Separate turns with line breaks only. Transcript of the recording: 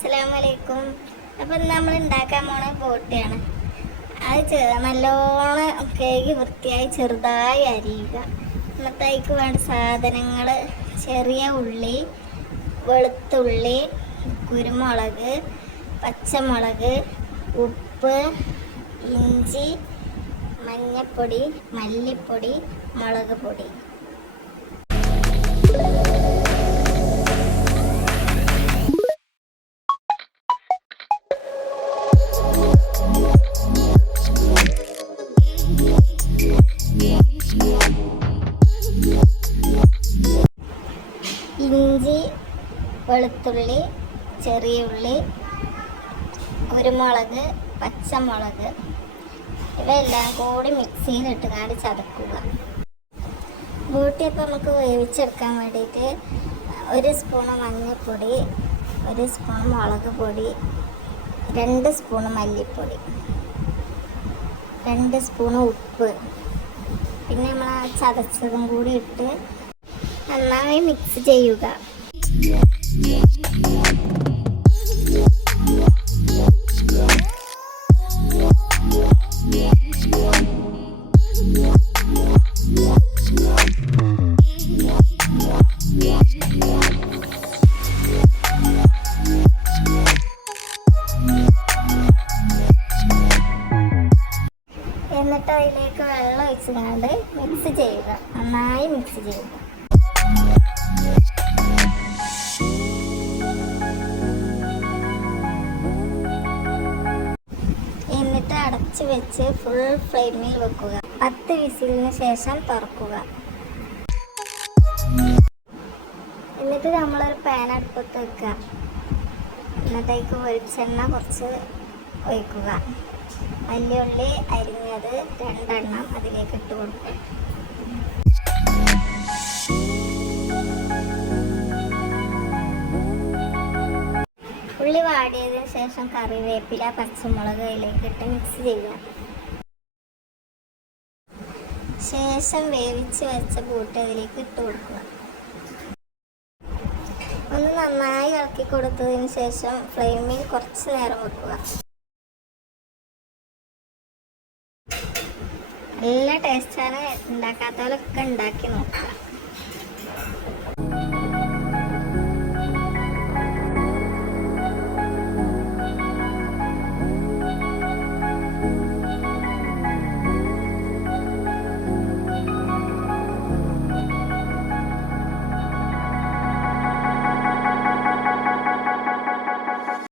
അസ്സലാമലൈക്കും. അപ്പം നമ്മൾ ഉണ്ടാക്കാൻ പോണ ബോട്ടിയാണ്. അത് ചെ നല്ലോണം കേക്ക് വൃത്തിയായി ചെറുതായി അരിയുക. എന്നിട്ട് വേണ്ട സാധനങ്ങൾ ചെറിയ ഉള്ളി വെളുത്തുള്ളി കുരുമുളക് പച്ചമുളക് ഉപ്പ് ഇഞ്ചി മഞ്ഞപ്പൊടി മല്ലിപ്പൊടി മുളക് പൊടി. വെളുത്തുള്ളി ചെറിയ ഉള്ളി കുരുമുളക് പച്ചമുളക്. ഇവയെല്ലാം കൂടി മിക്സിയിലിട്ട് കാണ്ട് ചതക്കുക. ബൂട്ടിയപ്പം നമുക്ക് വേവിച്ചെടുക്കാൻ വേണ്ടിയിട്ട് ഒരു സ്പൂണ് മഞ്ഞൾപ്പൊടി ഒരു സ്പൂൺ മുളക് പൊടി രണ്ട് സ്പൂണ് മല്ലിപ്പൊടി രണ്ട് സ്പൂണ് ഉപ്പ്. പിന്നെ നമ്മൾ ആ ചതച്ചതും കൂടി ഇട്ട് നന്നായി മിക്സ് ചെയ്യുക. എന്നിട്ട് അതിലേക്ക് വെള്ളം ഒഴിച്ച് ഒഴിച്ചുകൊണ്ട് മിക്സ് ചെയ്യുക. നന്നായി മിക്സ് ചെയ്യുക. എന്നിട്ട് അടച്ച് വെച്ച് ഫുൾ ഫ്ലെയിമിൽ വെക്കുക. പത്ത് വിസിലിന് ശേഷം തുറക്കുക. എന്നിട്ട് നമ്മളൊരു പാൻ അടുപ്പത്ത് വെക്കുക. എന്നിട്ടേക്ക് വെളിച്ചെണ്ണ കുറച്ച് ഒഴിക്കുക. വലിയുള്ളി അരിഞ്ഞത് രണ്ടെണ്ണം അതിലേക്ക് ഇട്ട് കൊടുക്കും. ഉള്ളി വാടിയതിന് ശേഷം കറിവേപ്പില പച്ചമുളക് ഇട്ട് മിക്സ് ചെയ്യാം ശേഷം വേവിച്ച് വെച്ച കൂട്ട് അതിലേക്ക് ഇട്ട് കൊടുക്കുക. ഒന്ന് നന്നായി ഇളക്കി കൊടുത്തതിന് ശേഷം ഫ്ലെയിമിൽ കുറച്ച് നേരം വെക്കുക. നല്ല ടേസ്റ്റാണ് ഉണ്ടാക്കാത്തവരൊക്കെ ഉണ്ടാക്കി നോക്കുക.